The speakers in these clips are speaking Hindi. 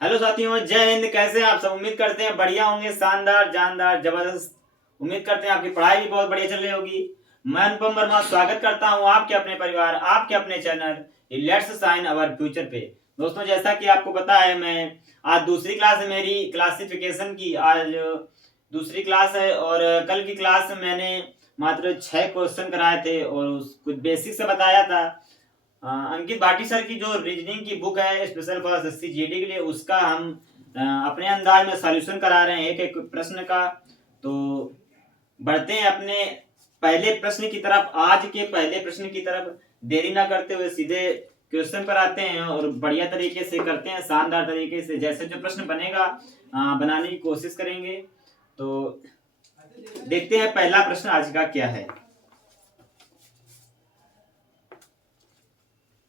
हेलो साथियों, जय हिंद। कैसे हैं आप सब? उम्मीद करते हैं बढ़िया होंगे, शानदार, जानदार, जबरदस्त। उम्मीद करते हैं आपकी पढ़ाई भी बहुत बढ़िया चल रही होगी। मैं अनुपम वर्मा स्वागत करता हूं आपके अपने परिवार, आपके अपने channel let's shine our future पे। दोस्तों, जैसा कि आपको पता है, मैं आज दूसरी क्लास है मेरी क्लासिफिकेशन की। आज दूसरी क्लास है और कल की क्लास में मैंने मात्र 6 क्वेश्चन कराए थे और कुछ बेसिक से बताया था। अंकित भाटी सर की जो रीजनिंग की बुक है स्पेशल फॉर एसएससी जीडी के लिए, उसका हम अपने अंदाज में सॉल्यूशन करा रहे हैं एक एक प्रश्न का। तो बढ़ते हैं अपने पहले प्रश्न की तरफ। आज के पहले प्रश्न की तरफ देरी ना करते हुए सीधे क्वेश्चन पर आते हैं और बढ़िया तरीके से करते हैं, शानदार तरीके से। जैसे जो प्रश्न बनेगा बनाने की कोशिश करेंगे। तो देखते हैं पहला प्रश्न आज का क्या है।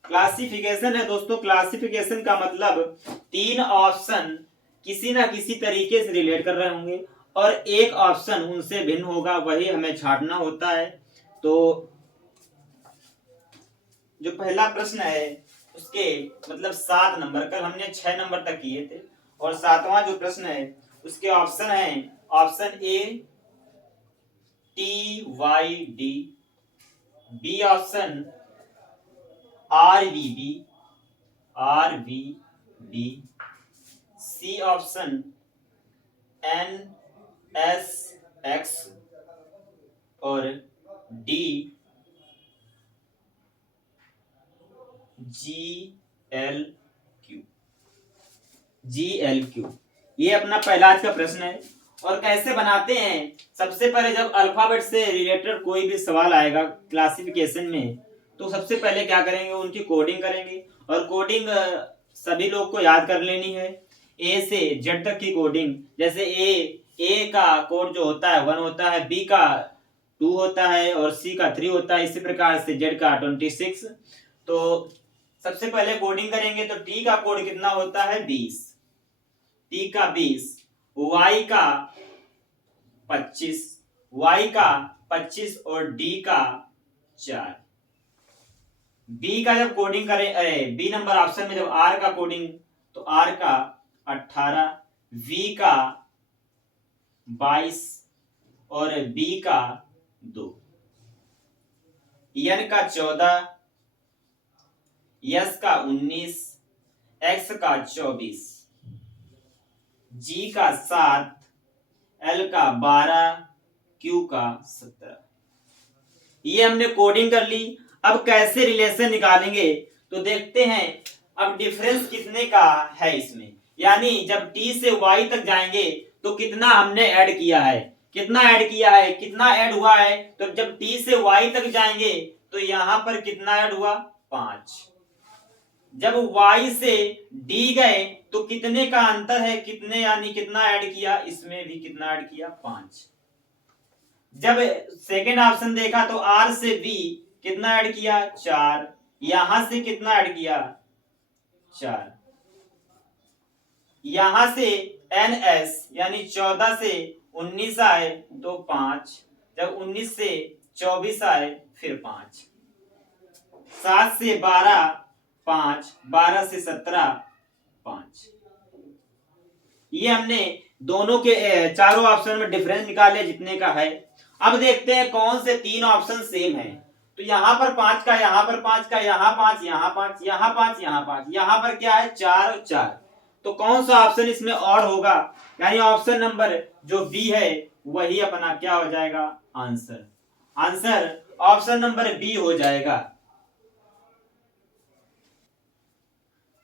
क्लासिफिकेशन है दोस्तों। क्लासिफिकेशन का मतलब 3 ऑप्शन किसी ना किसी तरीके से रिलेट कर रहे होंगे और एक ऑप्शन उनसे भिन्न होगा, वही हमें छांटना होता है। तो जो पहला प्रश्न है उसके मतलब 7 नंबर, कल हमने 6 नंबर तक किए थे और 7वां जो प्रश्न है उसके ऑप्शन है option A TYD, B option RVB, C option NSX और डी GLQ। ये अपना पहला आज का प्रश्न है। और कैसे बनाते हैं? सबसे पहले जब अल्फाबेट से रिलेटेड कोई भी सवाल आएगा क्लासिफिकेशन में, तो सबसे पहले क्या करेंगे, उनकी कोडिंग करेंगे। और कोडिंग सभी लोग को याद कर लेनी है। ए से जेड तक की कोडिंग, जैसे ए का कोड जो होता है 1 होता है, बी का 2 होता है और सी का 3 होता है। इसी प्रकार से जेड का 26। तो सबसे पहले कोडिंग करेंगे तो टी का कोड कितना होता है 20, टी का 20, वाई का 25, वाई का 25 और डी का 4। बी का जब कोडिंग करें, अरे बी नंबर ऑप्शन में जब आर का कोडिंग, तो आर का 18, वी का 22 और बी का 2, एन का 14, यस का 19, एक्स का 24, जी का 7, एल का 12, क्यू का 17। ये हमने कोडिंग कर ली। अब कैसे रिलेशन निकालेंगे तो देखते हैं। अब डिफरेंस कितने का है इसमें, यानी जब टी से वाई तक जाएंगे तो कितना हमने ऐड किया है, कितना ऐड किया है, कितना ऐड हुआ है। तो जब टी से वाई तक जाएंगे तो यहां पर कितना ऐड हुआ, 5। जब y से d गए तो कितने का अंतर है, कितने यानी कितना ऐड किया, इसमें भी कितना ऐड किया, 5। जब सेकेंड ऑप्शन देखा तो r से v कितना ऐड किया, 4। यहां से कितना ऐड किया, 4। यहां से ns यानी 14 से 19 आए तो 5। जब 19 से 24 आए फिर 5। 7 से 12 5, 12 से 17 5। ये हमने दोनों के चारों ऑप्शन में डिफरेंस निकाले जितने का है। अब देखते हैं कौन से 3 ऑप्शन सेम है। तो यहां पर 5 का, यहां पर 5 का, यहां 5, यहां 5, यहां 5, यहां 5, यहां पर क्या है, 4 और 4। तो कौन सा ऑप्शन इसमें और होगा, यानी ऑप्शन नंबर जो बी है वही अपना क्या हो जाएगा, answer. Answer option number B हो जाएगा।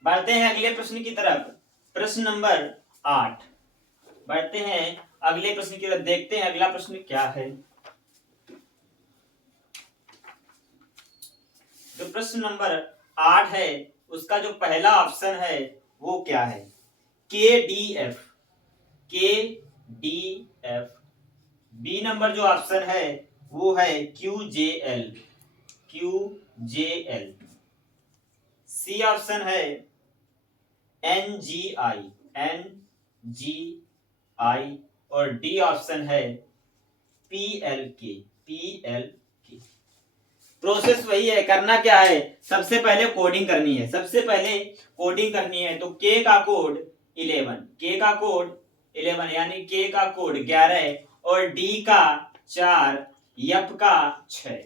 बढ़ते हैं अगले प्रश्न की तरफ। प्रश्न नंबर 8। बढ़ते हैं अगले प्रश्न की तरफ, देखते हैं अगला प्रश्न क्या है। जो प्रश्न नंबर 8 है उसका जो पहला ऑप्शन है वो क्या है, KDF। KDF। बी नंबर जो ऑप्शन है वो है QJL। QJL। सी ऑप्शन है NGI। NGI और डी ऑप्शन है PLK। PLK। प्रोसेस वही है, करना क्या है, सबसे पहले कोडिंग करनी है। सबसे पहले कोडिंग करनी है तो K का कोड 11, के का कोड 11 यानी के का कोड 11 और डी का 4, एफ का 6,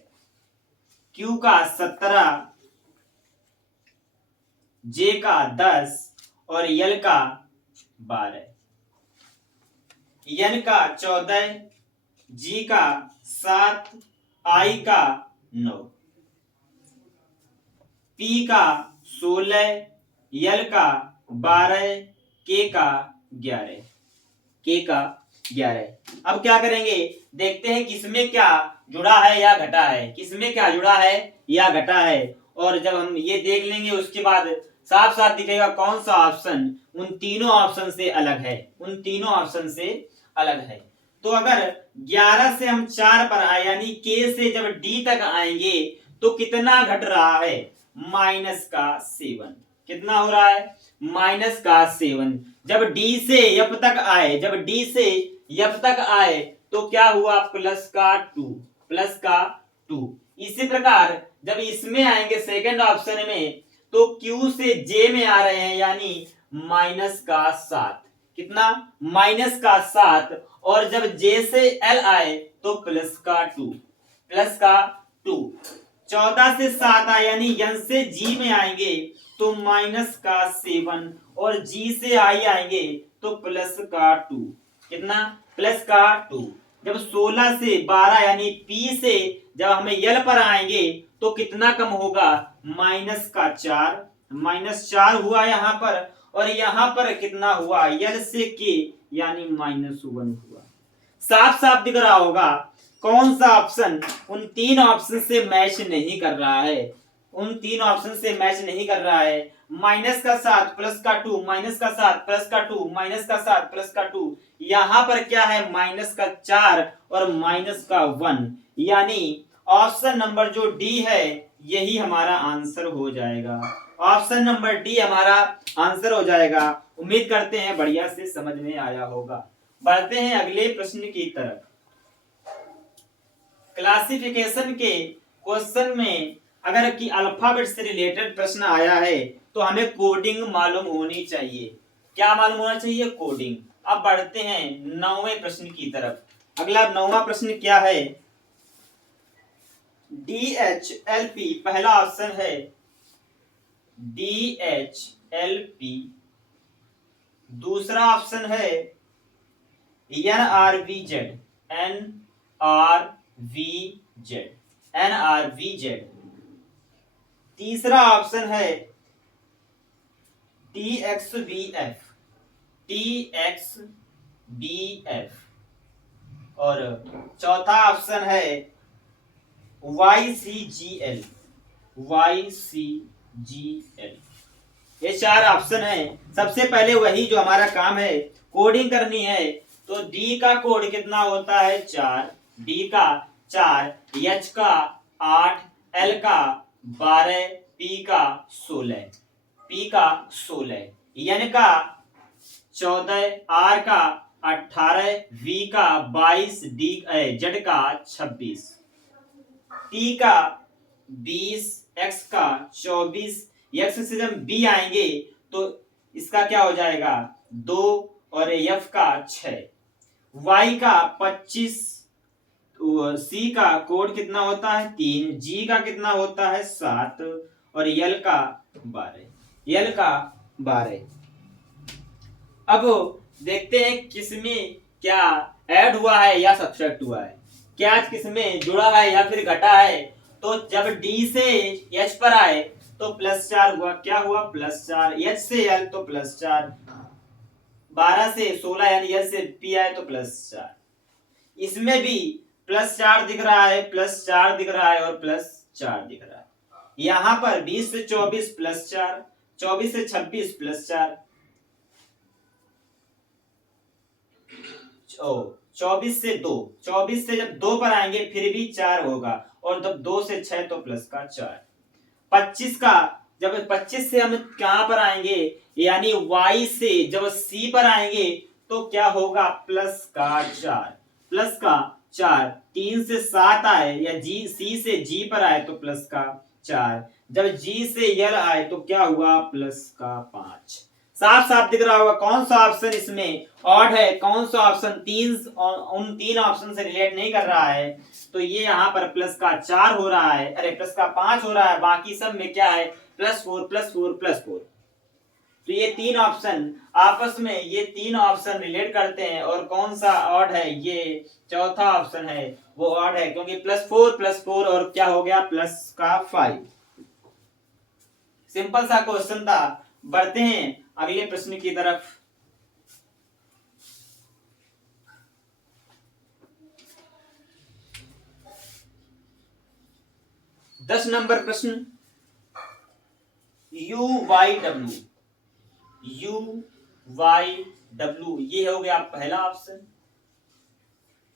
क्यू का 17, जे का 10 और एल का 12, एन का 14, जी का 7, आई का 9, पी का 16, एल का 12, के का 11, के का 11। अब क्या करेंगे, देखते हैं किसमें क्या जुड़ा है या घटा है, किसमें क्या जुड़ा है या घटा है। और जब हम ये देख लेंगे उसके बाद साफ साफ दिखेगा कौन सा ऑप्शन उन तीनों ऑप्शन से अलग है, उन तीनों ऑप्शन से अलग है। तो अगर 11 से हम 4 पर आए यानी के से जब डी तक आएंगे तो कितना घट रहा है, -7। कितना हो रहा है, -7। जब डी से एफ तक आए, जब डी से एफ तक आए तो क्या हुआ, +2, +2। इसी प्रकार जब इसमें आएंगे सेकंड ऑप्शन में तो Q से J में आ रहे हैं यानी -7। कितना, -7। और जब J से L आए तो +2, +2। 14 से 7 आए यानी N से G में आएंगे तो -7 और G से I आएंगे तो +2। कितना, +2। जब 16 से 12 यानी P से जब हमें L पर आएंगे तो कितना कम होगा, -4, -4 हुआ यहाँ पर। और यहाँ पर कितना हुआ, L से K यानी -1 हुआ। साफ साफ दिख रहा होगा कौन सा ऑप्शन उन तीन ऑप्शन से मैच नहीं कर रहा है, उन तीन ऑप्शन से मैच नहीं कर रहा है। -7 +2, -7 +2, -7 +2। यहाँ पर क्या है, -4 और -1 यानी ऑप्शन नंबर जो डी है यही हमारा आंसर हो जाएगा। ऑप्शन नंबर डी हमारा आंसर हो जाएगा। उम्मीद करते हैं बढ़िया से समझ में आया होगा। बढ़ते हैं अगले प्रश्न की तरफ। क्लासिफिकेशन के क्वेश्चन में अगर कि अल्फाबेट से रिलेटेड प्रश्न आया है तो हमें कोडिंग मालूम होनी चाहिए। क्या मालूम होना चाहिए, कोडिंग। अब बढ़ते हैं 9वें प्रश्न की तरफ। अगला 9वां प्रश्न क्या है, DHLP पहला ऑप्शन है DHLP, दूसरा ऑप्शन है NRVZ, NRVZ, तीसरा ऑप्शन है TXBF, और चौथा ऑप्शन है YCGL। ये 4 ऑप्शन है। सबसे पहले वही जो हमारा काम है कोडिंग करनी है। तो डी का कोड कितना होता है, 4, डी का 4, एच का 8, एल का 12, पी का 16, एन का 14, आर का 18, वी का 22, डी जेड का 26, टी का 20, एक्स का 24, एक्स से जब बी आएंगे तो इसका क्या हो जाएगा, 2 और एफ का 6, वाई का 25, सी का कोड कितना होता है 3, जी का कितना होता है 7 और एल का 12। अब देखते हैं किसमें क्या ऐड हुआ है या सब्ट्रैक्ट हुआ है, क्या किसमें जुड़ा है या फिर घटा है। तो जब डी से एच पर आए तो +4 हुआ, क्या हुआ +4, एच से एल तो +4, 12 से 16 यानी एल से पी आए तो +4। इसमें भी +4 दिख रहा है, +4 दिख रहा है और +4 दिख रहा है। यहाँ पर 20 से 24 +4, 24 से 26 +4, 24 से 2, 24 से जब 2 पर आएंगे फिर भी 4 होगा और जब 2 से 6 तो +4। 25 का जब 25 से हम कहां पर आएंगे यानी y से जब c पर आएंगे तो क्या होगा +4, 3 से 7 आए या c से g पर आए तो +4, जब g से l आए तो क्या हुआ +5। साफ साफ दिख रहा होगा कौन सा ऑप्शन इसमें ऑड है, कौन सा ऑप्शन उन तीन ऑप्शन से रिलेट नहीं कर रहा है। तो ये यहाँ पर प्लस का 4 हो रहा है, अरे प्लस का 5 हो रहा है, बाकी सब में क्या है +4 +4 +4। तो ये तीन ऑप्शन आपस में, ये तीन ऑप्शन रिलेट करते हैं, और कौन सा ऑड है, ये चौथा ऑप्शन है वो ऑड है, क्योंकि +4 +4 और क्या हो गया प्लस का 5। सिंपल सा क्वेश्चन था। बढ़ते हैं अगले प्रश्न की तरफ। दस नंबर प्रश्न, UYW, UYW ये हो गया पहला ऑप्शन।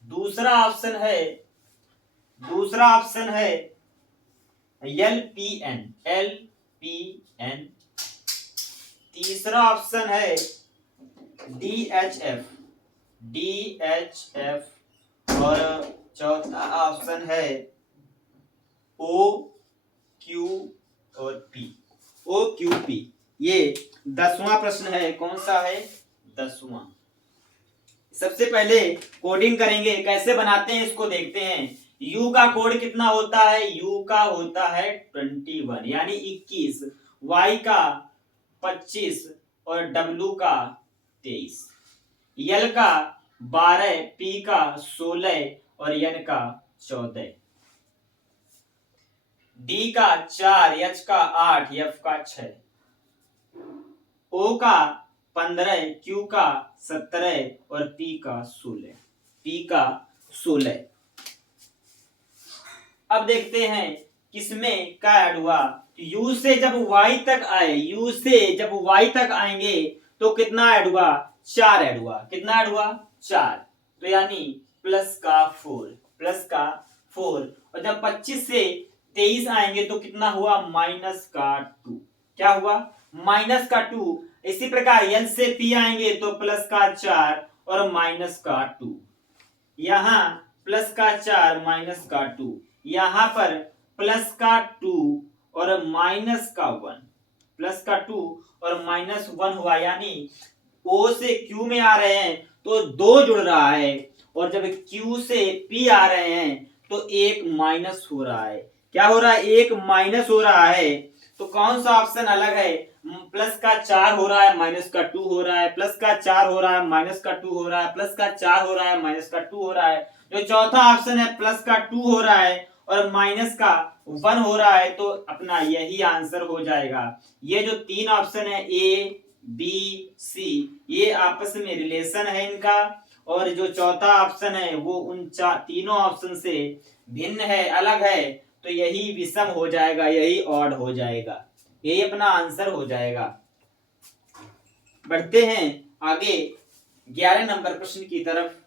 दूसरा ऑप्शन है LPN, LPN। तीसरा ऑप्शन है DHF, DHF। और चौथा ऑप्शन है OQ और P, OQP। ये 10वां प्रश्न है। कौन सा है 10वां। सबसे पहले कोडिंग करेंगे, कैसे बनाते हैं इसको देखते हैं। U का कोड कितना होता है, U का होता है 21 यानी 21, Y का 25 और W का 23, L का 12, P का 16 और N का 14, D का 4, H का 8, F का 6, O का 15, Q का 17 और P का 16। अब देखते हैं किसमें क्या ऐड हुआ। U से जब Y तक आए, U से जब Y तक आएंगे तो कितना ऐड हुआ 4 ऐड हुआ। कितना ऐड हुआ 4, तो यानी प्लस का 4। और जब 25 से 23 आएंगे तो कितना हुआ माइनस का 2। क्या हुआ माइनस का 2। इसी प्रकार N से P आएंगे तो प्लस का 4 और माइनस का 2। यहाँ प्लस का 4 माइनस का 2, यहाँ पर प्लस का 2 और माइनस का 1, प्लस का 2 और माइनस 1 हुआ। यानी O से Q में आ रहे हैं तो 2 जुड़ रहा है, और जब Q से P आ रहे हैं तो 1 माइनस हो रहा है। क्या हो रहा है 1 माइनस हो रहा है। तो कौन सा ऑप्शन अलग है, प्लस का 4 हो रहा है माइनस का 2 हो रहा है, प्लस का 4 हो रहा है माइनस का 2 हो रहा है, प्लस का 4 हो रहा है माइनस का 2 हो रहा है। जो चौथा ऑप्शन है प्लस का 2 हो रहा है और माइनस का 1 हो रहा है, तो अपना यही आंसर हो जाएगा। ये जो तीन ऑप्शन है A B C, ये आपस में रिलेशन है इनका, और जो चौथा ऑप्शन है वो उन तीनों ऑप्शन से भिन्न है, अलग है, तो यही विषम हो जाएगा, यही ऑड हो जाएगा, यही अपना आंसर हो जाएगा। बढ़ते हैं आगे 11 नंबर प्रश्न की तरफ।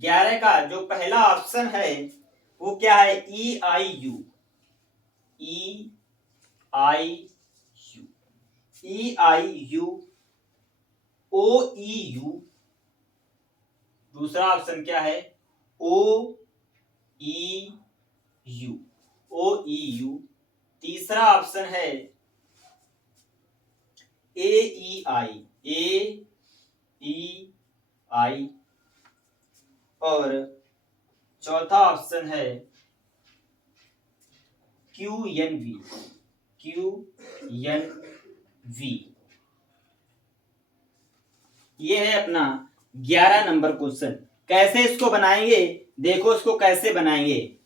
ग्यारह का जो पहला ऑप्शन है वो क्या है EIU, OEU। दूसरा ऑप्शन क्या है OEU। तीसरा ऑप्शन है AEI, और चौथा ऑप्शन है QNV। ये है अपना 11 नंबर क्वेश्चन। कैसे इसको बनाएंगे देखो, इसको कैसे बनाएंगे।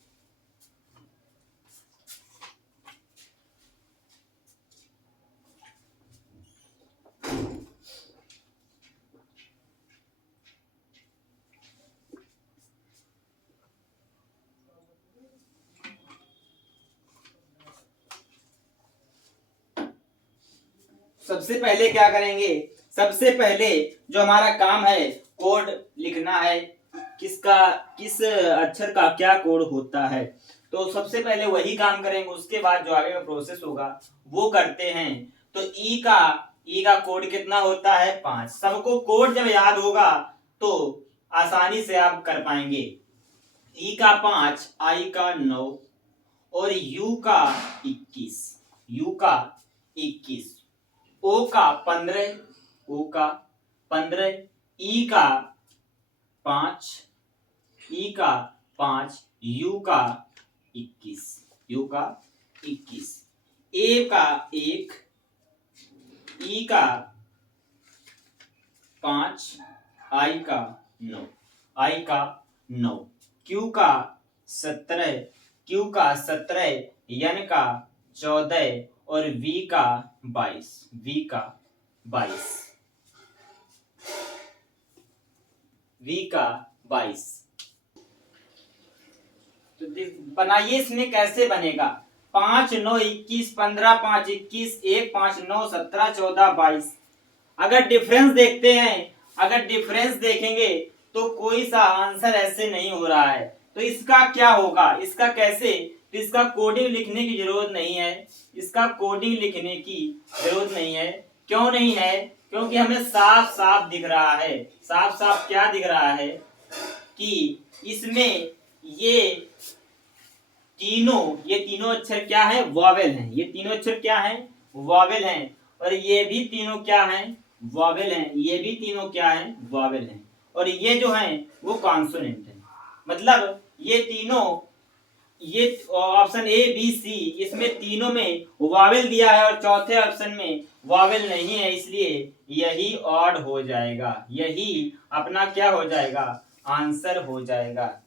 सबसे पहले क्या करेंगे, सबसे पहले जो हमारा काम है कोड लिखना है, किस अक्षर का क्या कोड होता है। तो सबसे पहले वही काम करेंगे, उसके बाद जो आगे का प्रोसेस होगा वो करते हैं। तो ई का कोड कितना होता है 5। सबको कोड जब याद होगा तो आसानी से आप कर पाएंगे। ई का 5, आई का 9 और यू का 21, यू का 21, ओ का 15, ओ का 15, ई का 5, ई का 5, यू का 21, यू का 21, ए का 1, ई का 5, आई का 9, आई का 9, क्यू का 17, क्यू का 17, एन का 14 और वी का 22, वी का 22, वी का 22। तो बनाइए, इसमें कैसे बनेगा। 5 9 21, 15 5 21, 1 5 9 17 14 22। अगर डिफरेंस देखते हैं, अगर डिफरेंस देखेंगे तो कोई सा आंसर ऐसे नहीं हो रहा है। तो इसका क्या होगा, इसका कैसे, तो इसका कोडिंग लिखने की जरूरत नहीं है, इसका कोडिंग लिखने की जरूरत नहीं है। क्यों नहीं है, क्योंकि हमें साफ साफ दिख रहा है, साफ साफ क्या दिख रहा है कि इसमें ये तीनों अक्षर क्या है, वॉवेल हैं। ये तीनों अक्षर क्या हैं, वॉवेल हैं। और ये भी तीनों क्या हैं, वॉवेल हैं। ये भी तीनों क्या हैं, वॉवेल हैं। और ये जो हैं वो कॉन्सोनेंट हैं। मतलब ये तीनों, ये ऑप्शन ए बी सी, इसमें तीनों में वॉवेल दिया है और चौथे ऑप्शन में वॉवेल नहीं है, इसलिए यही ऑड हो जाएगा, यही अपना क्या हो जाएगा, आंसर हो जाएगा।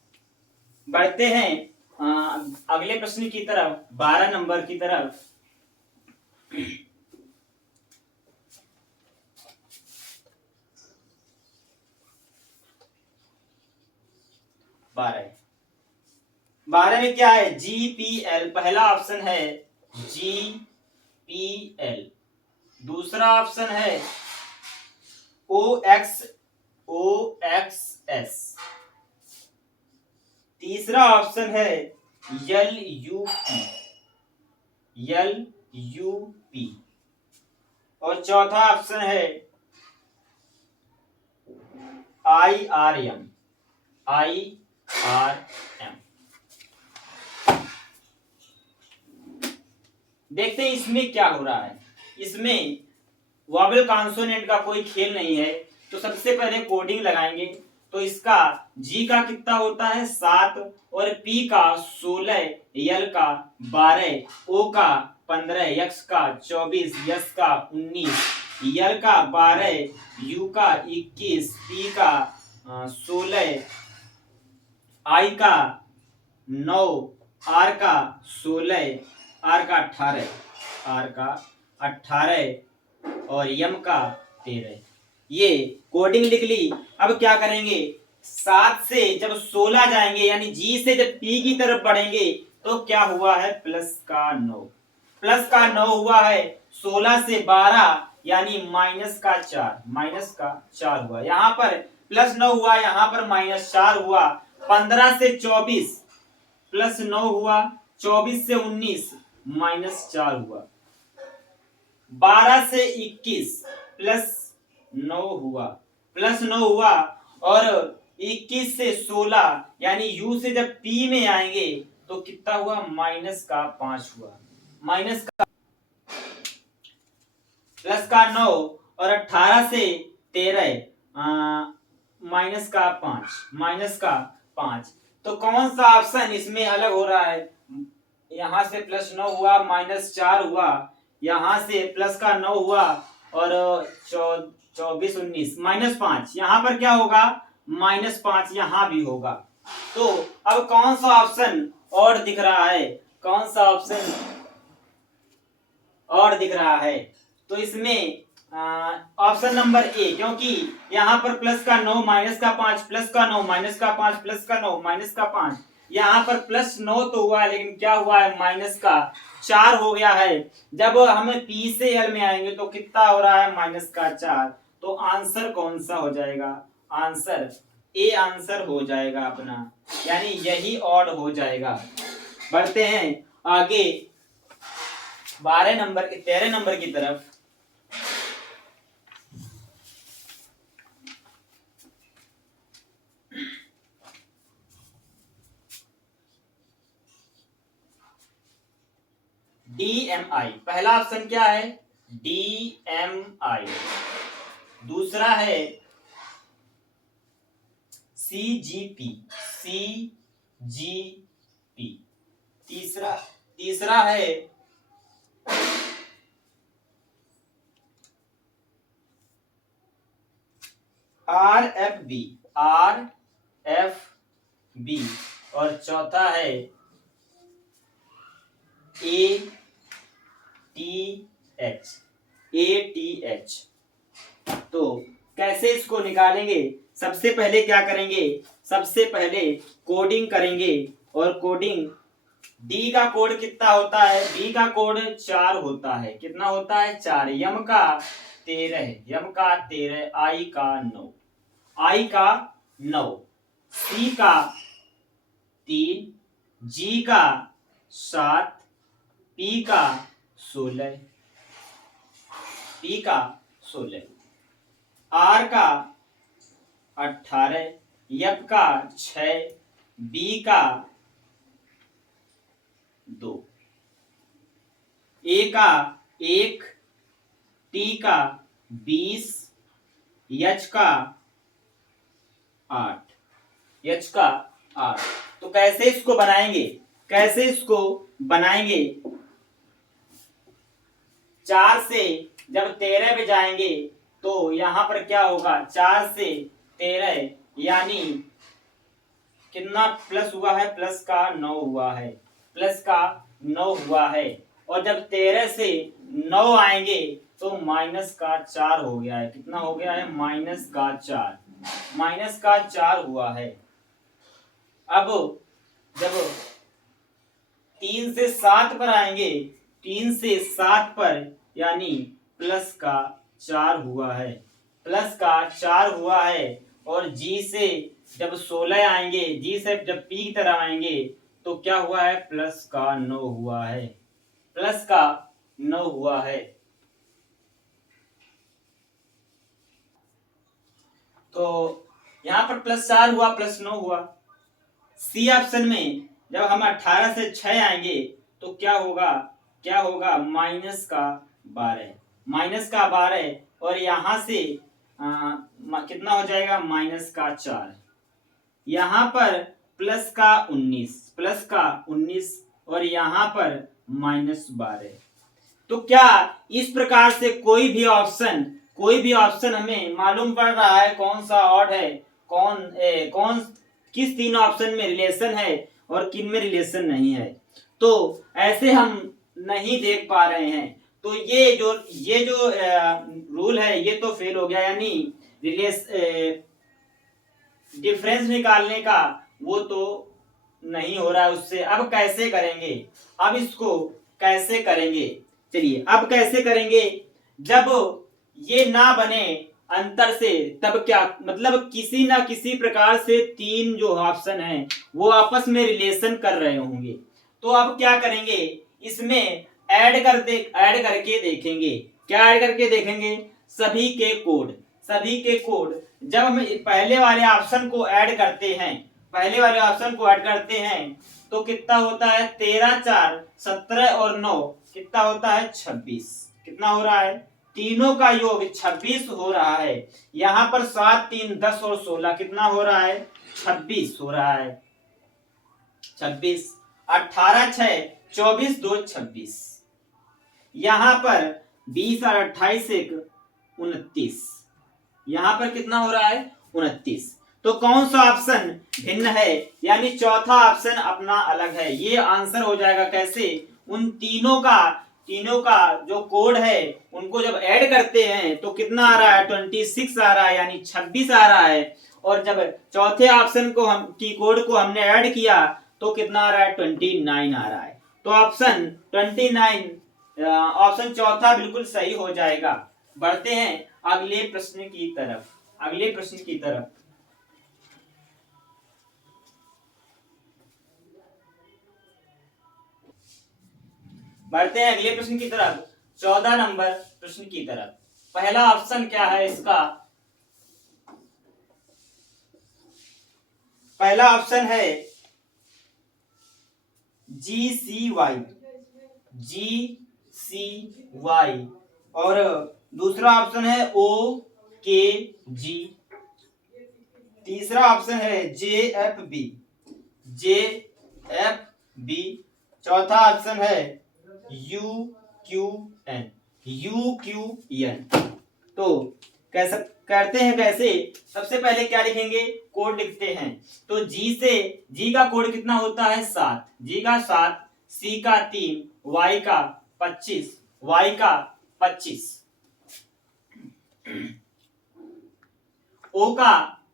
बढ़ते हैं अगले प्रश्न की तरफ, 12 नंबर की तरफ। 12 में क्या है, GPL। पहला ऑप्शन है GPL, दूसरा ऑप्शन है OXS, तीसरा ऑप्शन है LUP और चौथा ऑप्शन है IRM। देखते हैं इसमें क्या हो रहा है। इसमें वॉवेल कॉन्सोनेंट का कोई खेल नहीं है। तो सबसे पहले कोडिंग लगाएंगे। तो इसका जी का कितना होता है, 7 और पी का 16, एल का 12, ओ का 15, एक्स का 24, एस का 19, एल का 12, यू का 21, पी का 16, आई का 9, आर का 16, आर का 18 और यम का 13। ये कोडिंग लिख ली। अब क्या करेंगे, 7 से जब 16 जाएंगे, यानी जी से जब पी की तरफ बढ़ेंगे, तो क्या हुआ है, प्लस का 9, प्लस का 9 हुआ है। 16 से 12 यानी माइनस का 4 हुआ। यहाँ पर प्लस 9 हुआ, यहाँ पर माइनस 4 हुआ। 15 से 24 प्लस 9 हुआ, 24 से 19 माइनस 4 हुआ। 12 से 21 प्लस 9 हुआ, और 21 से 16 यानी यू से जब पी में आएंगे तो कितना हुआ, माइनस का 5 हुआ। माइनस का प्लस का 9 और 18 से 13 माइनस का 5। तो कौन सा ऑप्शन इसमें अलग हो रहा है, यहां से प्लस 9 हुआ, माइनस 4 हुआ, यहां से प्लस का 9 हुआ और 24 19 माइनस 5, यहां पर क्या होगा, माइनस 5 यहां भी होगा। तो अब कौन सा ऑप्शन और दिख रहा है, कौन सा ऑप्शन और दिख रहा है, तो इसमें ऑप्शन नंबर ए, क्योंकि यहाँ पर प्लस का 9 माइनस का 5, प्लस का 9 माइनस का 5, प्लस का 9 माइनस का 5, यहाँ पर प्लस 9 तो हुआ है, लेकिन क्या हुआ है, माइनस का 4 हो गया है। जब हम पी से एल में आएंगे तो कितना हो रहा है, माइनस का 4। तो आंसर कौन सा हो जाएगा, आंसर ए आंसर हो जाएगा अपना, यानी यही ऑड हो जाएगा। बढ़ते हैं आगे 13 नंबर की तरफ। DMI। पहला ऑप्शन क्या है? DMI। दूसरा है CGP। CGP। तीसरा है RFB। RFB। और चौथा है ATH। ATH। तो कैसे इसको निकालेंगे? सबसे पहले क्या करेंगे? सबसे पहले कोडिंग करेंगे। और कोडिंग, D का कोड कितना होता है? D का कोड 4 होता है। कितना होता है? 4। M का 13, M का 13, I का 9, I का 9, C का 3, G का 7, P का 16, P का 16, R का 18, F का 6, B का 2, A का 1, T का 20, H का 8, H का 8। तो कैसे इसको बनाएंगे? कैसे इसको बनाएंगे? 4 से जब 13 पे जाएंगे तो यहां पर क्या होगा? 4 से 13 यानी कितना प्लस हुआ है? प्लस का 9 हुआ है। प्लस का 9 हुआ है। और जब 13 से 9 आएंगे तो माइनस का 4 हो गया है। कितना हो गया है? माइनस का 4। माइनस का 4 हुआ है। अब जब 3 से 7 पर आएंगे, 3 से 7 पर यानी प्लस का 4 हुआ है। प्लस का 4 हुआ है। और जी से जब 16 आएंगे, जी से जब पी की तरह आएंगे तो क्या हुआ है? प्लस का 9 हुआ है। प्लस का 9 हुआ है। तो यहां पर प्लस 4 हुआ, प्लस 9 हुआ। सी ऑप्शन में जब हम 18 से 6 आएंगे तो क्या होगा? क्या होगा? माइनस का 12। माइनस का 12। और यहां से कितना हो जाएगा? माइनस का 4। यहां पर प्लस का 19, प्लस का 19। और यहां पर माइनस 12। तो क्या इस प्रकार से कोई भी ऑप्शन हमें मालूम पड़ रहा है कौन सा ऑड है, कौन किस तीन ऑप्शन में रिलेशन है और किन में रिलेशन नहीं है? तो ऐसे हम नहीं देख पा रहे हैं। तो ये जो रूल है ये तो फेल हो गया, यानी डिफरेंस निकालने का वो तो नहीं हो रहा है उससे। अब कैसे करेंगे? अब इसको कैसे करेंगे? चलिए अब कैसे करेंगे? जब ये ना बने अंतर से, तब क्या मतलब किसी ना किसी प्रकार से तीन जो ऑप्शन हैं वो आपस में रिलेशन कर रहे होंगे। तो अब क्या करेंगे? इसमें ऐड करके देखेंगे। क्या ऐड करके देखेंगे? सभी के कोड। सभी के कोड जब हम पहले वाले ऑप्शन को ऐड करते हैं, पहले वाले ऑप्शन को ऐड करते हैं तो कितना होता है? 13 4 17 और 9 कितना होता है? 26। कितना हो रहा है? तीनों का योग 26 हो रहा है। यहां पर 7 3 10 और 16 कितना हो रहा है? 26 हो रहा है। 26। 18 6 24 2 26। यहां पर 20 और 28 1 29। यहां पर कितना हो रहा है? 29। तो कौन सा ऑप्शन भिन्न है? यानी चौथा ऑप्शन अपना अलग है। ये आंसर हो जाएगा कैसे? उन तीनों का जो कोड है उनको जब ऐड करते हैं तो कितना आ रहा है? 26 आ रहा है, यानी 26 आ रहा है। और जब चौथे ऑप्शन को की कोड को हमने ऐड किया तो कितना आ रहा है? 29 आ रहा है। तो ऑप्शन 29, ऑप्शन चौथा बिल्कुल सही हो जाएगा। बढ़ते हैं अगले प्रश्न की तरफ। अगले प्रश्न की तरफ बढ़ते हैं अगले प्रश्न की तरफ। 14 नंबर प्रश्न की तरफ। पहला ऑप्शन क्या है इसका? पहला ऑप्शन है GCY। GCY और दूसरा ऑप्शन है OKG, तीसरा ऑप्शन है JFB, चौथा ऑप्शन है UQN। तो कैसे करते हैं कैसे, सबसे पहले क्या लिखेंगे, कोड लिखते हैं। तो जी का कोड कितना होता है 7, जी का 7, C का 3, Y का 25, Y का 25, O का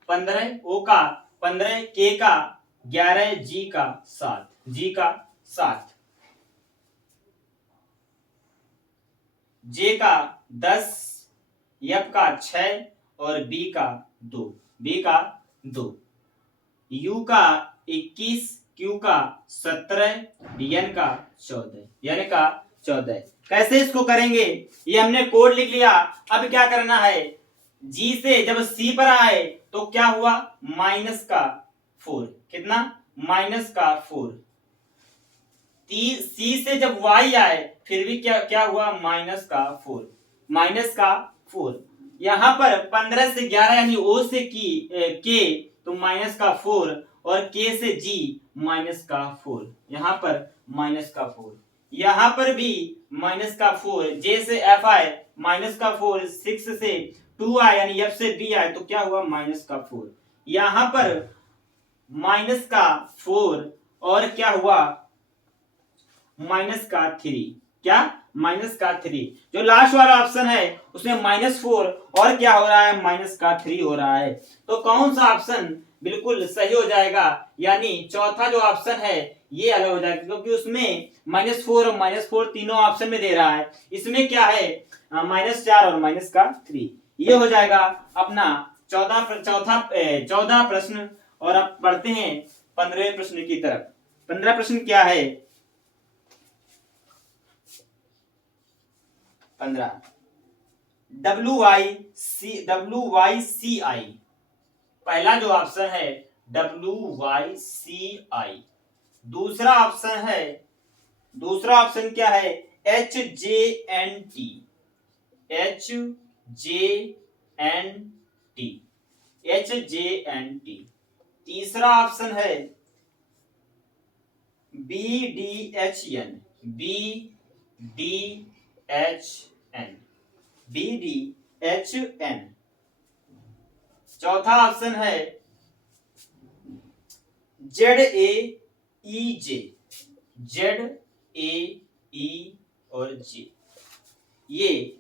15, O का 15, K का 11, G का 7, G का 7, J का 10, F का 6 और B का 2, B का 2, U का 21, Q का 17, N का 14, N का 14। कैसे इसको करेंगे, ये हमने कोड लिख लिया। अब क्या करना है, G से जब C पर आए तो क्या हुआ, माइनस का 4, कितना, माइनस का 4। C से जब Y आए फिर भी क्या हुआ, माइनस का 4, माइनस का 4। यहाँ पर 15 से 11 यानी O से K तो माइनस का 4 और K से G माइनस का 4, यहाँ पर माइनस का 4, यहाँ पर भी माइनस का 4, J से F आए माइनस का 4, 6 से 2 आए यानी F से B आए तो क्या हुआ, माइनस का 4, यहाँ पर माइनस का 4 और क्या हुआ, माइनस का 3, क्या, माइनस का 3। जो लास्ट वाला ऑप्शन है उसमें -4 और क्या हो रहा है, माइनस का 3 हो रहा है। तो कौन सा ऑप्शन बिल्कुल सही हो जाएगा, यानी चौथा जो ऑप्शन है ये अलग हो जाएगा, क्योंकि उसमें -4 और -4 तीनों ऑप्शन में दे रहा है, इसमें क्या है, -4 और माइनस का 3। ये हो जाएगा अपना 14 प्रश्न। और अब बढ़ते हैं 15वें प्रश्न की तरफ। 15 प्रश्न क्या है, 15 WYCI, पहला जो ऑप्शन है WYCI, दूसरा ऑप्शन क्या है, HJNT, तीसरा ऑप्शन है BDHN, चौथा ऑप्शन है ZAE और J। ये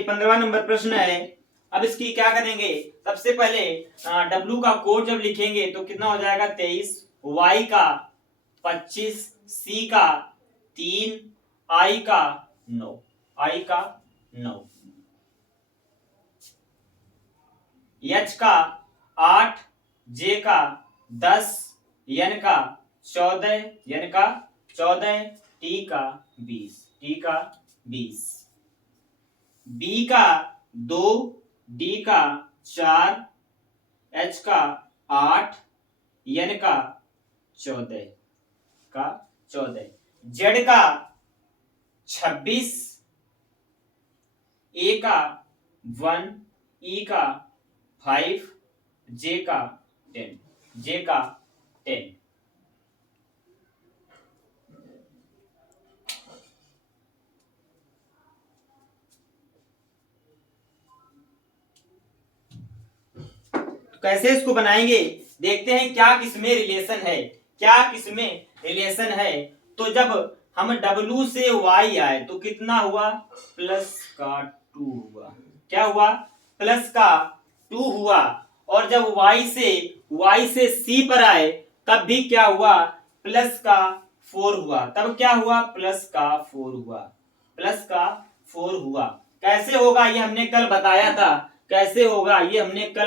15वां नंबर प्रश्न है। अब इसकी क्या करेंगे, सबसे पहले W का कोड जब लिखेंगे तो कितना हो जाएगा 23, Y का 25, C का 3, I का 9, H का 8, J का 10, N का 14, T का 20, B का 2, D का 4, H का 8, N का 14, Z का 26, A का 1, E का 5, J का 10। कैसे इसको बनाएंगे, देखते हैं क्या किसमें रिलेशन है। तो जब हम W से Y आए तो कितना हुआ, प्लस का 2 हुआ, क्या हुआ, प्लस का 2 हुआ। और जब Y से C पर आए तब भी क्या हुआ, प्लस का 4 हुआ, तब क्या हुआ, प्लस का 4 हुआ। कैसे होगा ये हमने कल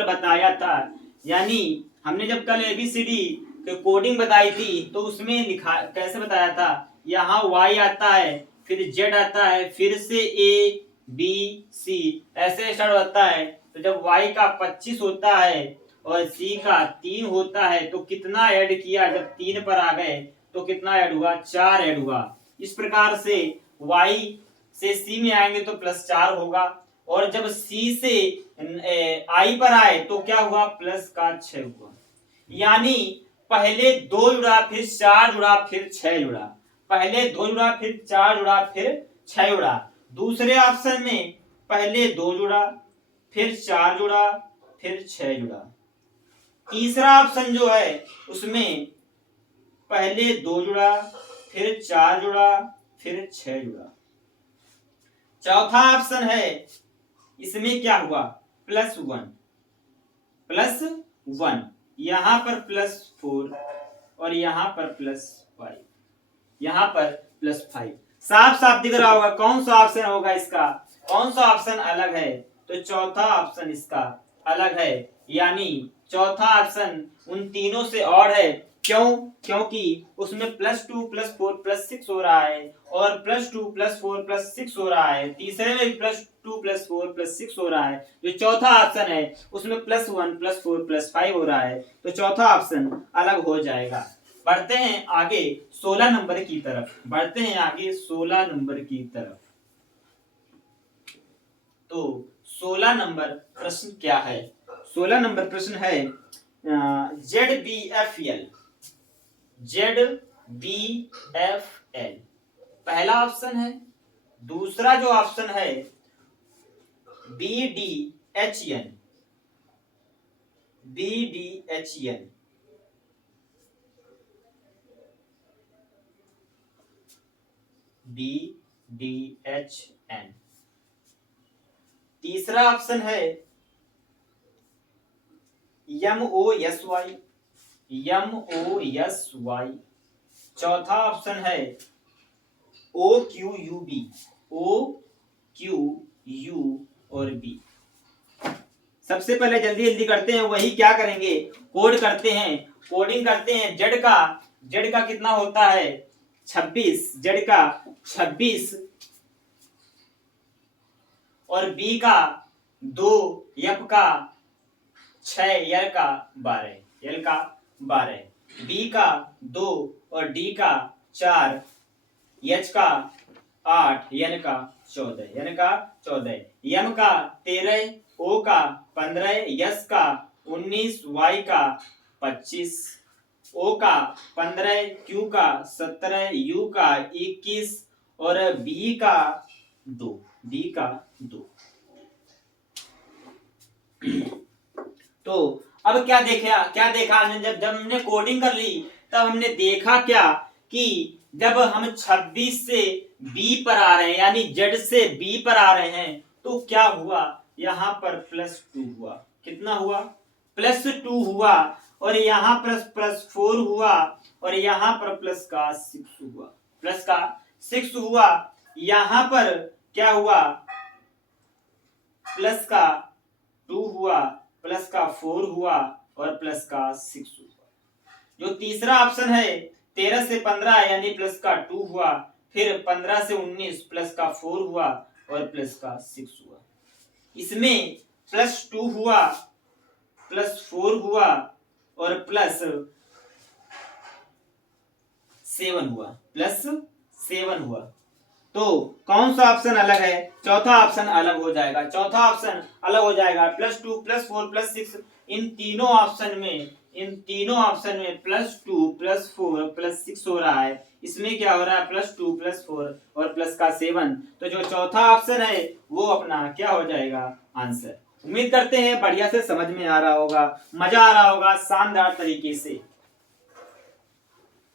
बताया था, यानी हमने जब कल ABCD कोडिंग बताई थी तो उसमें लिखा कैसे बताया था, यहाँ Y आता है, फिर Z आता है, फिर से ABC ऐसे स्टार्ट होता है। तो जब Y का 25 होता है और C का 3 होता है तो कितना ऐड किया, जब 3 पर आ गए तो कितना ऐड हुआ, 4 ऐड हुआ। इस प्रकार से y से c में आएंगे तो +4 होगा, और जब c से i पर आए तो क्या हुआ, +6 हुआ। यानी पहले 2 जुड़ा, फिर 4 जुड़ा, फिर 6 जुड़ा, पहले 2 जुड़ा, फिर 4 जुड़ा, फिर 6 जुड़ा। दूसरे ऑप्शन में पहले 2 जुड़ा, फिर 4 जुड़ा, फिर 6 जुड़ा। तीसरा ऑप्शन जो है उसमें पहले 2 जुड़ा, फिर 4 जुड़ा, फिर 6 जुड़ा। चौथा ऑप्शन है, इसमें क्या हुआ, +1 +1, यहां पर +4 और यहां पर +5, यहां पर +5। साफ साफ दिख रहा होगा कौन सा ऑप्शन होगा इसका, कौन सा ऑप्शन अलग है, तो चौथा ऑप्शन इसका अलग है। यानी चौथा ऑप्शन उन तीनों से और है। क्यों? क्योंकि उसमें +2 +4 +6 हो रहा है, और +2 +4 +6 हो रहा है। तीसरे में +2 +4 +6 हो रहा है। जो चौथा ऑप्शन है उसमें +1 +4 +5 हो रहा है, तो चौथा ऑप्शन अलग हो जाएगा। बढ़ते हैं आगे 16 नंबर की तरफ, बढ़ते हैं आगे 16 नंबर की तरफ। तो 16 नंबर प्रश्न क्या है, 16 नंबर प्रश्न है ZBFL, ZBFL पहला ऑप्शन है। दूसरा जो ऑप्शन है BDHN, BDHN, BDHN। तीसरा ऑप्शन है MOSY, MOSY। चौथा ऑप्शन है OQUB, OQU और B। सबसे पहले जल्दी जल्दी करते हैं, वही क्या करेंगे, कोड करते हैं, कोडिंग करते हैं। जेड का कितना होता है, 26, जेड का 26, और बी का 2, एफ का 6, एल का 12, एल का 12, बी का 2 और डी का 4, एच का 8, एन का 14, एन का 14, एम का 13, ओ का 15, एस का 19, वाई का 25, ओ का 15, क्यू का 17, यू का 21 और बी का 2, बी का 2। तो अब क्या देखा हमने, जब हमने कोडिंग कर ली तब हमने देखा क्या कि जब हम 26 से बी पर आ रहे हैं, यानी जेड से बी पर आ रहे हैं, तो क्या हुआ, यहां पर +2 हुआ। कितना हुआ, +2 हुआ, और यहां +4 हुआ, और यहां पर +6 हुआ, +6 हुआ। यहां पर क्या हुआ, +2 हुआ, +4 हुआ और +6 हुआ। जो तीसरा ऑप्शन है 13 से 15 यानी +2 हुआ, फिर 15 से 19 +4 हुआ और +6 हुआ। इसमें +2 हुआ, +4 हुआ और +7 हुआ, +7 हुआ। तो कौन सा ऑप्शन अलग है, चौथा ऑप्शन अलग हो जाएगा, चौथा ऑप्शन अलग हो जाएगा। +2 +4 +6, इन तीनों ऑप्शन में +2 +4 +6 हो रहा है। इसमें क्या हो रहा है, +2 +4 और +7। तो जो चौथा ऑप्शन है वो अपना क्या हो जाएगा, आंसर। उम्मीद करते हैं बढ़िया से समझ में आ रहा होगा, मजा आ रहा होगा शानदार तरीके से।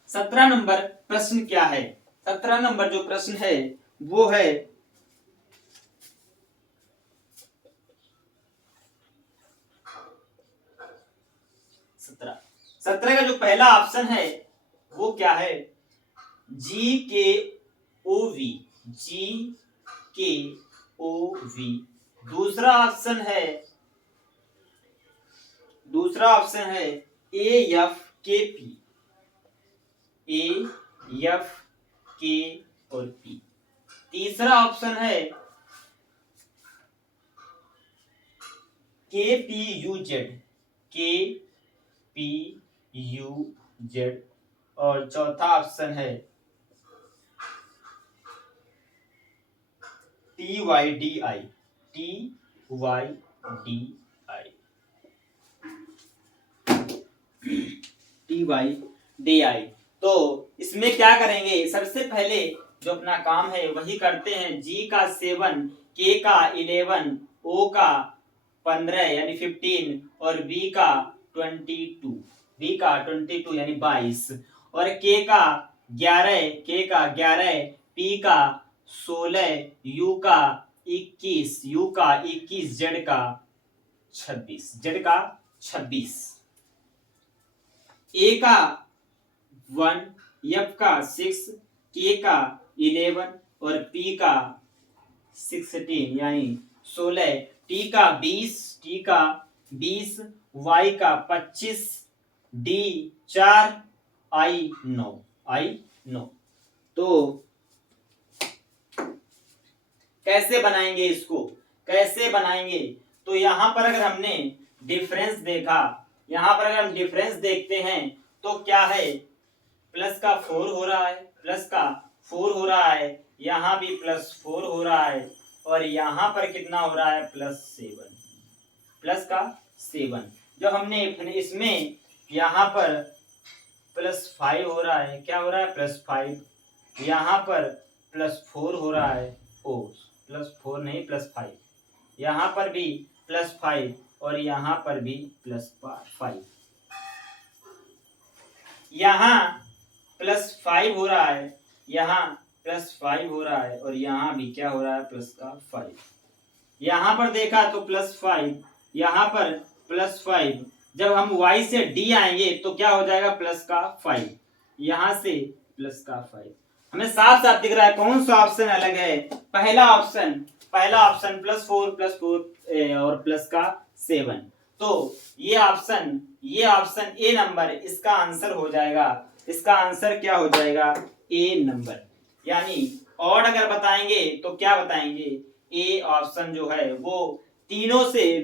17 नंबर प्रश्न क्या है, 17 नंबर जो प्रश्न है वो है 17 का जो पहला ऑप्शन है वो क्या है, GKOV, GKOV। दूसरा ऑप्शन है AFKP, AFK और P। तीसरा ऑप्शन है KPUZ, KPUZ। और चौथा ऑप्शन है TYDI, TYDI, TYDI। तो इसमें क्या करेंगे, सबसे पहले जो अपना काम है वही करते हैं। G का 7, K का 11, O का 15 यानी 15 और B का 22 यानी 22 और K का 11, P का 16, U का 21, Z का 26, A का 1, F का 6, K का 11 और P का 16 यानी 16, T का 20, Y का 25, D 4, I 9। तो कैसे बनाएंगे इसको, कैसे बनाएंगे? तो यहां पर अगर हमने डिफरेंस देखा, यहां पर अगर हम डिफरेंस देखते हैं तो क्या है, प्लस का 4 हो रहा है, प्लस का 4 हो रहा है, यहां भी प्लस 4 हो रहा है और यहां पर कितना हो रहा है, प्लस का 7। जो हमने इसमें यहां पर प्लस 5 हो रहा है, क्या हो रहा है, प्लस 5, यहां पर प्लस 4 हो रहा है, प्लस 4 नहीं प्लस 5, यहां पर भी प्लस 5 और यहां पर भी प्लस 5, यहां प्लस 5 हो रहा है, यहां प्लस 5 हो रहा है और यहां भी क्या हो रहा है, प्लस का 5। यहां पर देखा तो प्लस 5, यहां पर प्लस 5, जब हम y से d आएंगे तो क्या हो जाएगा, प्लस का 5, यहां से प्लस का 5। हमें साफ साफ दिख रहा है कौन सा ऑप्शन अलग है, पहला ऑप्शन प्लस 4 और प्लस का 7। तो ये ऑप्शन ए नंबर इसका आंसर हो जाएगा, इसका आंसर क्या हो जाएगा, ए नंबर। यानी और अगर बताएंगे तो क्या बताएंगे, ए ऑप्शन जो है वो तीनों से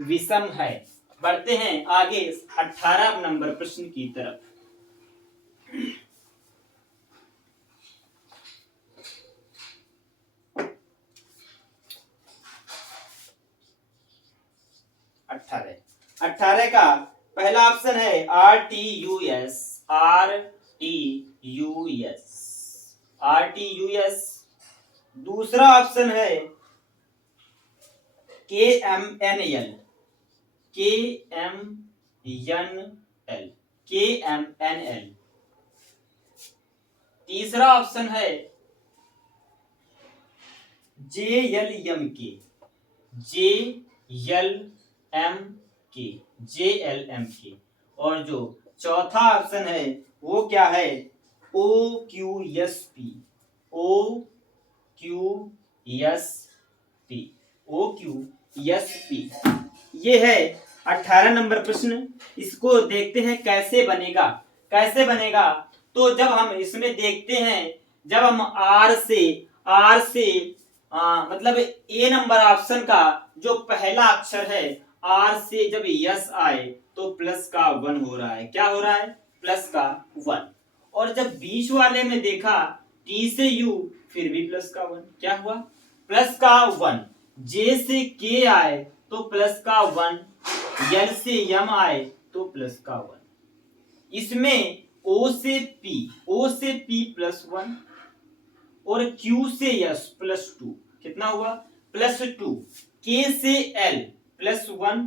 विषम है। बढ़ते हैं आगे 18 नंबर प्रश्न की तरफ। अठारह का पहला ऑप्शन है RTUS। दूसरा ऑप्शन है KMNL। तीसरा ऑप्शन है JLMK। और जो चौथा ऑप्शन है वो क्या है, OQSP। ये है 18 नंबर प्रश्न। इसको देखते हैं कैसे बनेगा। तो जब हम इसमें देखते हैं, जब हम R से मतलब ए नंबर ऑप्शन का जो पहला अक्षर है R से जब यस आए तो प्लस का 1 हो रहा है, क्या हो रहा है, प्लस का 1। और जब बीच वाले में देखा T से U फिर भी प्लस का 1, क्या हुआ, प्लस का 1। J से K आए तो प्लस का 1, L से M आए तो प्लस का 1। इसमें O से P प्लस 1 और Q से S प्लस 2, कितना हुआ, प्लस 2। K से L प्लस 1,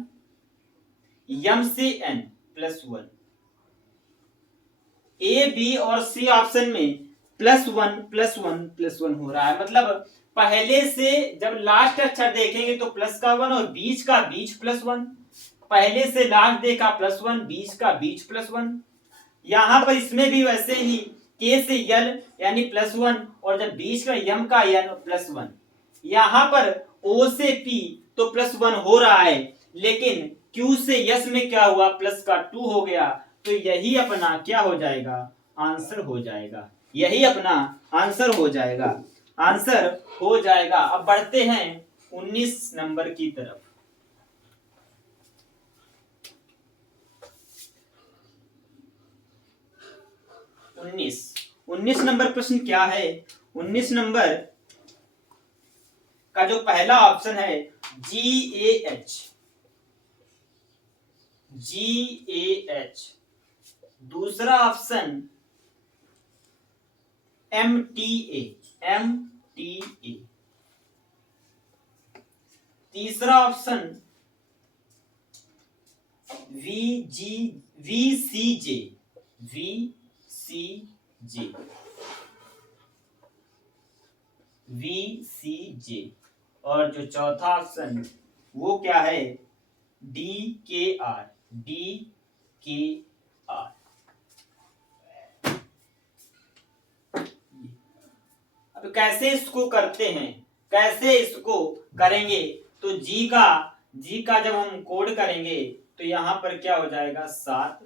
M से N प्लस 1। A, B और C ऑप्शन में प्लस 1 हो रहा है। मतलब पहले से जब लास्ट अक्षर देखेंगे तो प्लस का 1 और बीच का बीच प्लस 1, पहले से लास्ट देखा प्लस 1, बीच का बीच प्लस 1। यहां पर इसमें भी वैसे ही K से L यानी प्लस 1 और जब बीच का M का N प्लस 1। यहां पर O से P तो प्लस 1 हो रहा है, लेकिन Q से S में क्या हुआ, प्लस का 2 हो गया। तो यही अपना क्या हो जाएगा, आंसर हो जाएगा, यही अपना आंसर हो जाएगा। अब बढ़ते हैं 19 नंबर की तरफ। 19 नंबर प्रश्न क्या है, 19 नंबर का जो पहला ऑप्शन है GAH, GAH, दूसरा ऑप्शन MTA, MTA, तीसरा ऑप्शन VCJ, VCJ, VCJ, और जो चौथा ऑप्शन वो क्या है DKR, DKR। अब कैसे इसको करते हैं, कैसे इसको करेंगे, तो जी का जब हम कोड करेंगे तो यहां पर क्या हो जाएगा 7,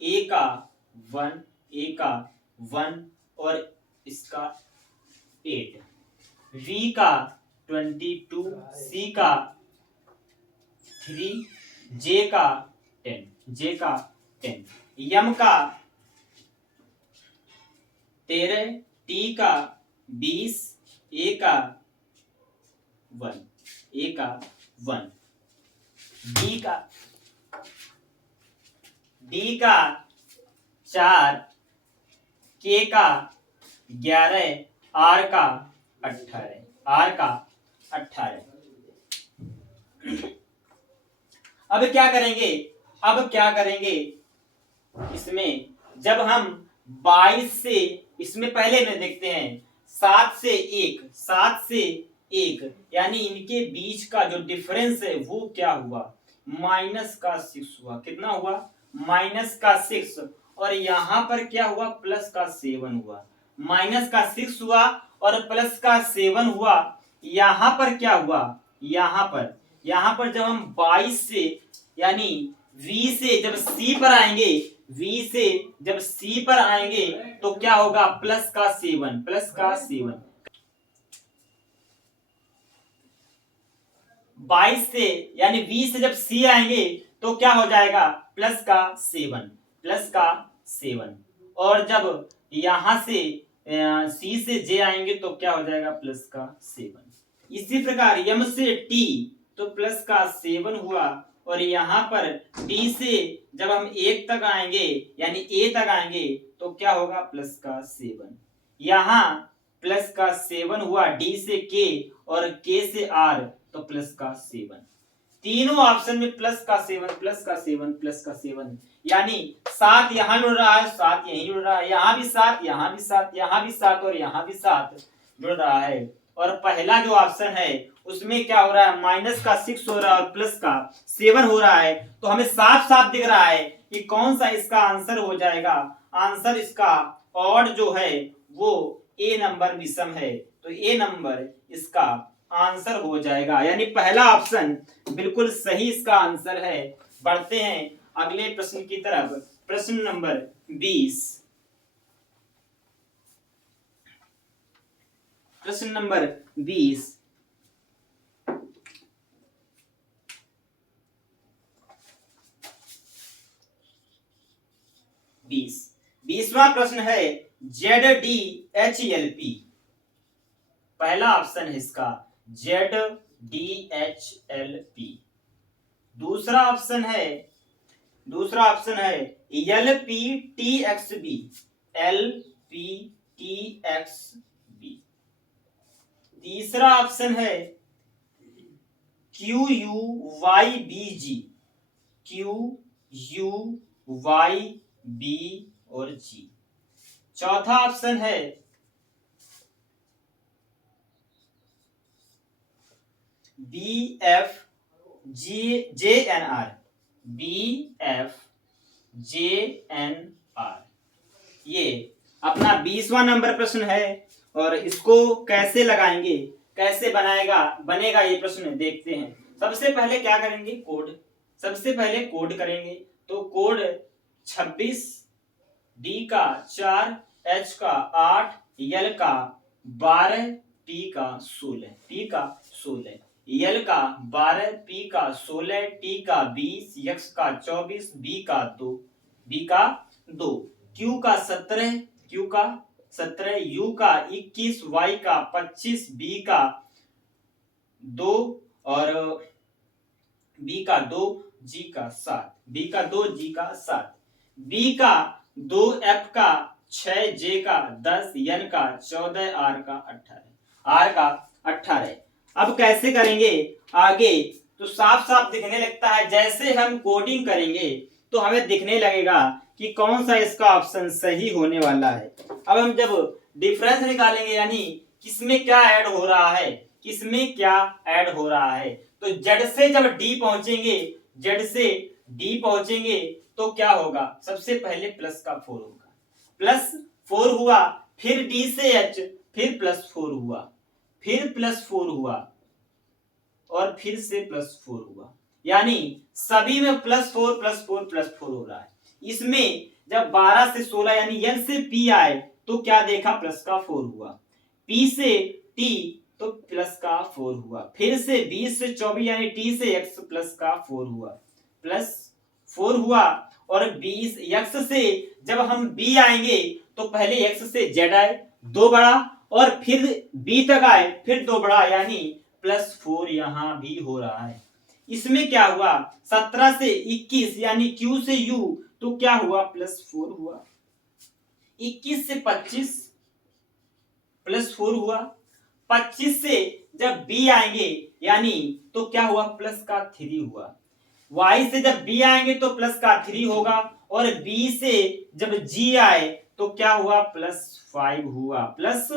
A का 1, A का 1 और इसका 8, V का 22, C का 3, J का 10, J का 10, M का 13, T का 20, A का 1, A का 1, D का 4, K का 11, R का 18, R का 18। अब क्या करेंगे, इसमें जब हम 22 से, इसमें पहले में देखते हैं 7 से 1 यानी इनके बीच का जो डिफरेंस है वो क्या हुआ -6 हुआ। कितना हुआ -6, और यहां पर क्या हुआ +7 हुआ। -6 हुआ और +7 हुआ। यहां पर क्या हुआ, यहां पर जब हम 22 से यानी V से जब C पर आएंगे, V से जब C पर आएंगे तो क्या होगा +7, 22 से यानी V से जब C आएंगे तो क्या हो जाएगा +7, और जब यहां से C से J आएंगे तो क्या हो जाएगा +7। इसी प्रकार M से T तो +7 हुआ, और यहाँ पर D से जब हम 1 तक आएंगे यानी A तक आएंगे तो क्या होगा +7। यहाँ +7 हुआ, D से K और K से R तो +7। तीनों ऑप्शन में +7 यानी 7 यहाँ जुड़ रहा है, 7 यहीं जुड़ रहा है, यहाँ भी 7, यहाँ भी 7, यहाँ भी 7 और यहाँ भी 7 जुड़ रहा है। और पहला जो ऑप्शन है उसमें क्या हो रहा है -6 हो रहा है और +7 हो रहा है। तो हमें साफ साफ दिख रहा है कि कौन सा इसका आंसर हो जाएगा। आंसर इसका ऑड जो है वो A नंबर विषम है, तो A नंबर इसका आंसर हो जाएगा, यानी पहला ऑप्शन बिल्कुल सही इसका आंसर है। बढ़ते हैं अगले प्रश्न की तरफ। प्रश्न नंबर 20। प्रश्न नंबर 20। बीसवां प्रश्न है ZDHLP। पहला ऑप्शन है इसका ZDHLP। दूसरा ऑप्शन है LPTXB, LPTXB। तीसरा ऑप्शन है QUYBG, QUYB और G। चौथा ऑप्शन है BFJNR, BFJNR। ये अपना 20वां नंबर प्रश्न है, और इसको कैसे लगाएंगे, कैसे बनेगा ये प्रश्न देखते हैं। सबसे पहले क्या करेंगे, कोड करेंगे। तो कोड 26, D का 4, H का 8, L का 12, P का 16, L का 12, P का 16, T का 20, X का 24, B का 2, Q का 17, U का 21, Y का 25, B का 2 और बी का 2 जी का 7, बी का 2 जी का 7, बी का 2 एफ का 6 जे का 10 एन का 14 आर का 18, आर का 18। अब कैसे करेंगे आगे, तो साफ साफ दिखने लगता है। जैसे हम कोडिंग करेंगे तो हमें दिखने लगेगा कि कौन सा इसका ऑप्शन सही होने वाला है। अब हम जब डिफरेंस निकालेंगे यानी किसमें क्या ऐड हो रहा है, किसमें क्या ऐड हो रहा है, तो जेड से जब डी पहुंचेंगे, जेड से डी पहुंचेंगे तो क्या होगा, सबसे पहले प्लस का 4 होगा, प्लस 4 हुआ, फिर डी से एच, फिर प्लस 4 हुआ, फिर प्लस 4 हुआ और फिर से प्लस 4 हुआ, यानी सभी में प्लस 4 प्लस 4 प्लस 4 हो रहा है। इसमें जब 12 से 16 यानी एन से पी आए तो क्या देखा, प्लस का 4 हुआ, पी से टी तो प्लस का 4 हुआ, फिर से 20 से 24 यानी टी से एक्स प्लस का 4 हुआ, प्लस 4 हुआ, और 20 एक्स से जब हम बी आएंगे तो पहले एक्स से जेड आए 2 बड़ा, और फिर बी तक आए फिर 2 बड़ा, यानी प्लस 4 यहां भी हो रहा है। इसमें क्या हुआ, 17 से 21 यानी क्यू से यू तो क्या हुआ, प्लस 4 हुआ, 21 से 25 प्लस 4 हुआ, 25 से जब बी आएंगे यानी तो क्या हुआ, प्लस का 3 हुआ, y से जब b आएंगे तो प्लस का 3 होगा, और b से जब g आए तो क्या हुआ, प्लस 5 हुआ, प्लस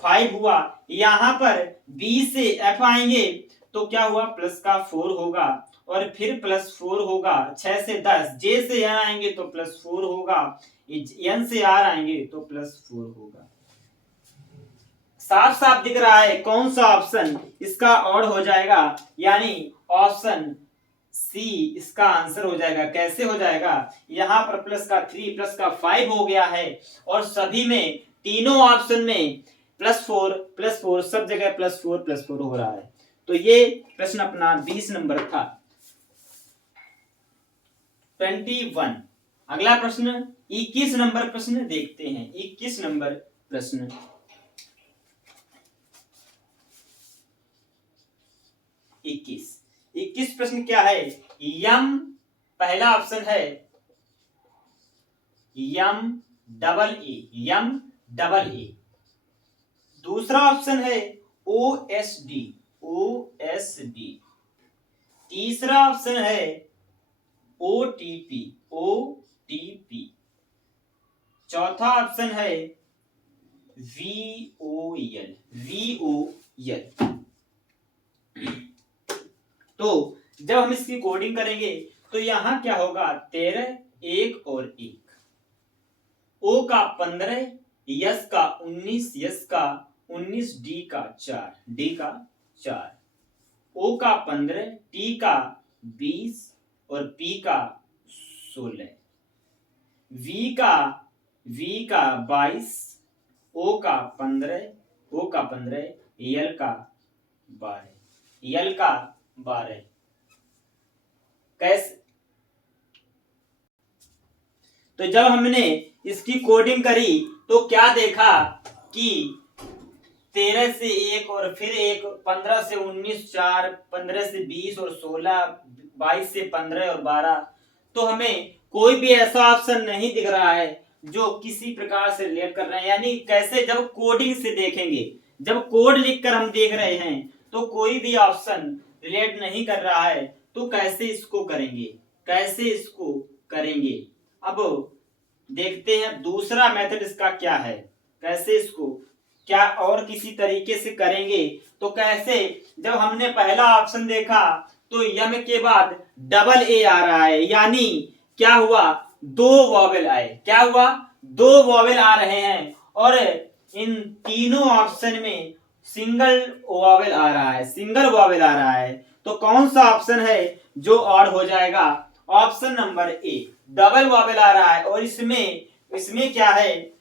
5 हुआ। यहां पर b से f आएंगे तो क्या हुआ, प्लस का 4 होगा, और फिर प्लस 4 होगा, 6 से 10, j से n आएंगे तो प्लस 4 होगा, n से r आएंगे तो प्लस 4 होगा। साफ साफ दिख रहा है कौन सा ऑप्शन इसका और हो जाएगा, यानी ऑप्शन सी इसका आंसर हो जाएगा। कैसे हो जाएगा, यहां पर प्लस का 3 प्लस का 5 हो गया है, और सभी में तीनों ऑप्शन में प्लस 4 सब जगह प्लस 4 हो रहा है। तो ये प्रश्न अपना 20 नंबर था। 21 अगला प्रश्न 21 नंबर प्रश्न देखते हैं। 21 नंबर प्रश्न, 21 प्रश्न क्या है, यम पहला ऑप्शन है यम डबल ए, दूसरा ऑप्शन है OSD, तीसरा ऑप्शन है OTP, चौथा ऑप्शन है VOL। तो जब हम इसकी कोडिंग करेंगे तो यहां क्या होगा, 13 1 और 1, O का 15, S का 19, S का 19, D का 4, O का 15, T का 20 और P का 16, V का 22, O का 15, L का 12, कैसे, तो जब हमने इसकी कोडिंग करी तो क्या देखा कि 13 से 1 और फिर 1, 15 से 19 4, 15 से 20 और 16, 22 से 15 और 12, तो हमें कोई भी ऐसा ऑप्शन नहीं दिख रहा है जो किसी प्रकार से रिलेट कर रहे हैं। यानी कैसे, जब कोडिंग से देखेंगे, जब कोड लिखकर हम देख रहे हैं तो कोई भी ऑप्शन रिलेट नहीं कर रहा है, तो कैसे इसको करेंगे, अब देखते हैं दूसरा मेथड इसका क्या है, कैसे इसको क्या और किसी तरीके से करेंगे। तो कैसे, जब हमने पहला ऑप्शन देखा तो यम के बाद डबल ए आ रहा है, यानी क्या हुआ, 2 वॉवेल आए, क्या हुआ, 2 वॉवेल आ रहे हैं, और इन तीनों ऑप्शन में सिंगल वॉवेल आ रहा है, तो कौन सा ऑप्शन है जो और हो जाएगा, option number A, double vowel आ रहा है, और इसमें क्या है,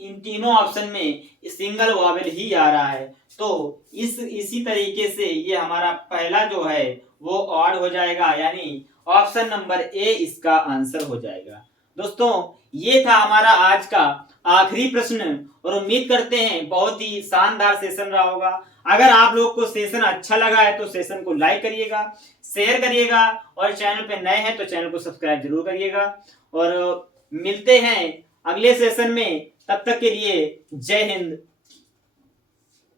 इन तीनों ऑप्शन में सिंगल वॉवेल ही आ रहा है। तो इसी तरीके से ये हमारा पहला जो है वो ऑड हो जाएगा, यानी ऑप्शन नंबर ए इसका आंसर हो जाएगा। दोस्तों ये था हमारा आज का आखिरी प्रश्न और उम्मीद करते हैं बहुत ही शानदार सेशन रहा होगा। अगर आप लोग को सेशन अच्छा लगा है तो सेशन को लाइक करिएगा, शेयर करिएगा और चैनल पे नए हैं तो चैनल को सब्सक्राइब जरूर करिएगा। और मिलते हैं अगले सेशन में, तब तक के लिए जय हिंद,